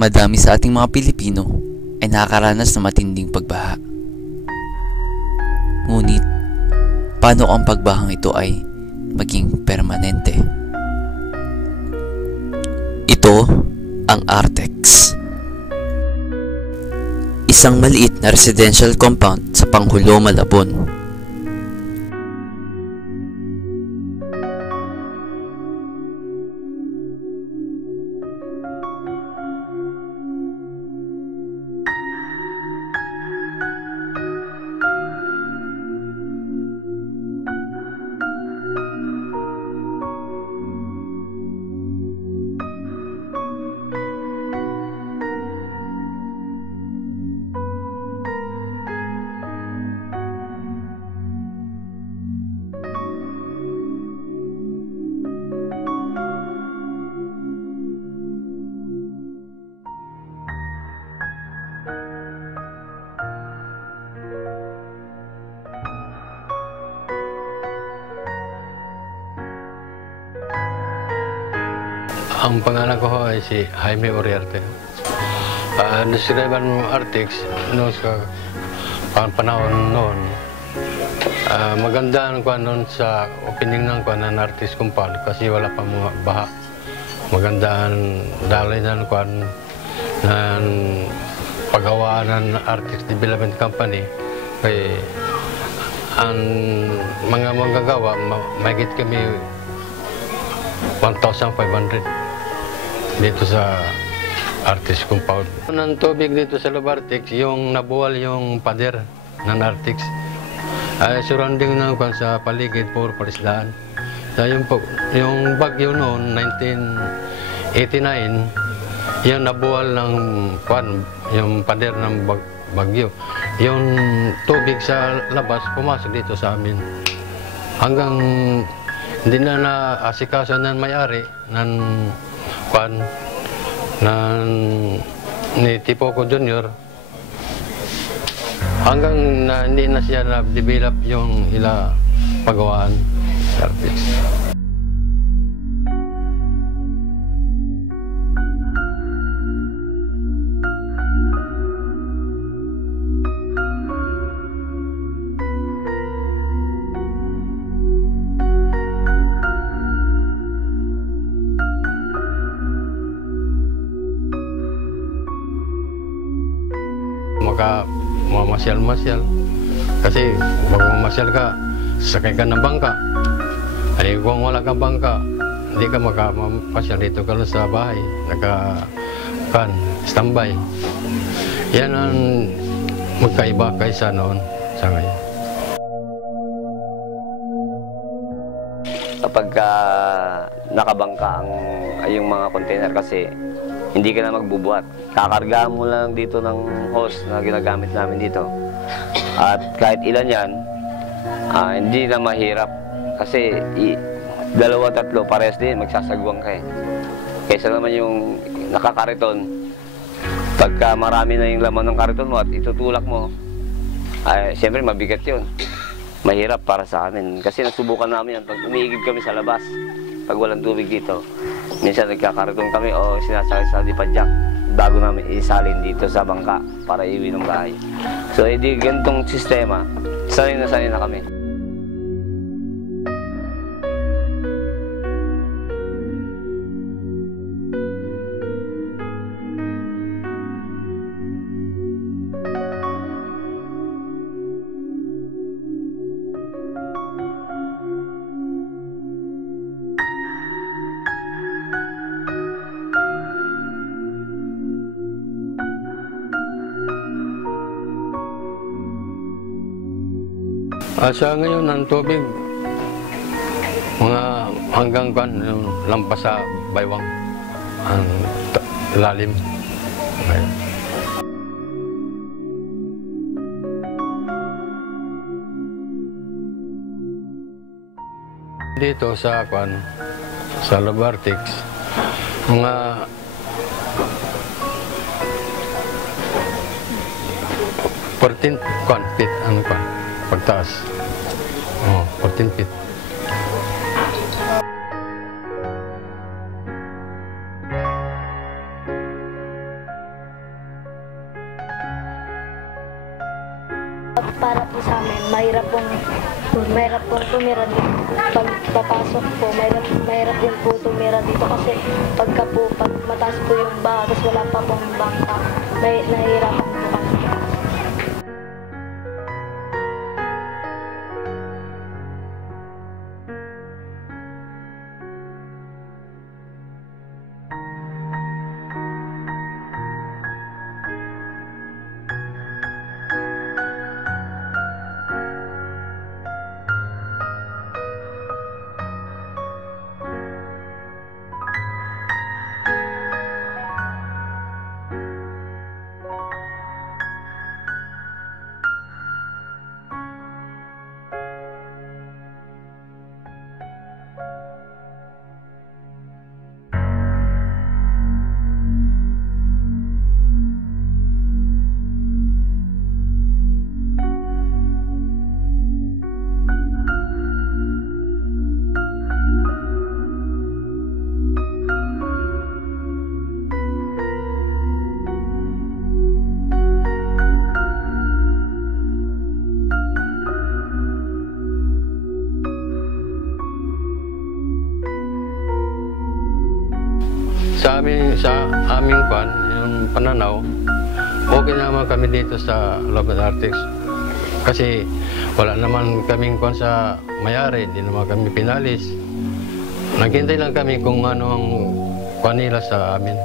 Madami sa ating mga Pilipino ay nakakaranas ng matinding pagbaha. Ngunit, paano ang pagbahang ito ay maging permanente? Ito ang Artex. Isang maliit na residential compound sa Panghulo, Malabon. Ang pangalan ko ay si Jaime Uriarte. Describe ng Artex noon sa panahon noon. Maganda ang kuan noon sa opening ng kuan ng Artex compound kasi wala pa mga baha. Maganda ang dalay ng kuan ng paggawaan ng Artex Development Company. Kaya ang mga manggagawa, mahigit kami 1,500 dito sa Artex compound. Ang tubig dito sa Artex, yung nabuwal yung pader ng Artex. Ay surrounding na sa paligid puro palisdaan. So, yung bagyo noon, 1989, yung nabuwal ng yung pader ng bagyo. Yung tubig sa labas, pumasok dito sa amin. Hanggang hindi na naasikaso ng may-ari ng ni Tipoco Jr. Hanggang hindi na siya na-develop yung ila pagawaan sa Artex. Mamasyal-masyal. Kasi pag mamasyal ka, sakay ka ng bangka. Ay kung wala kang bangka, hindi ka makamasyal. Dito ka lang sa bahay, standby. Yan ang magkaiba kaysa noon sa ngayon. Kapag nakabangka yung mga container kasi, hindi ka na magbubuhat. Kakargahan mo lang dito ng hose na ginagamit namin dito. At kahit ilan yan, hindi na mahirap. Kasi dalawa, tatlo, parehas din, magsasagwang ka eh. Kaysa naman yung nakakariton, pagka marami na yung laman ng kariton mo at itutulak mo, siyempre mabigat yun. Mahirap para sa amin. Kasi nasubukan namin yan pag umiigib kami sa labas, pag walang tubig dito. Minsan nagkakariton kami o sinasakay sa dipadyak bago namin isalin dito sa bangka para iuwi ng bahay. So, edi ganitong sistema, sanay na kami. Sa ngayon, ang tubig, mga hanggang lampas sa baywang, ang lalim. Okay. Dito sa Artex, mga 14 feet pagtaas. 14 feet. para po sa amin, mahirap pong tumira dito. Pag papasok po, mahirap din po tumira dito kasi pag mataas po yung baha, tapos wala pa pong bangka, nahihirapan po kami. Sa aming kwan, yung pananaw, okay naman kami dito sa Logan Arctics. Kasi wala naman kaming kwan sa mayari, hindi naman kami pinalis. Naghintay lang kami kung ano ang kwan nila sa amin.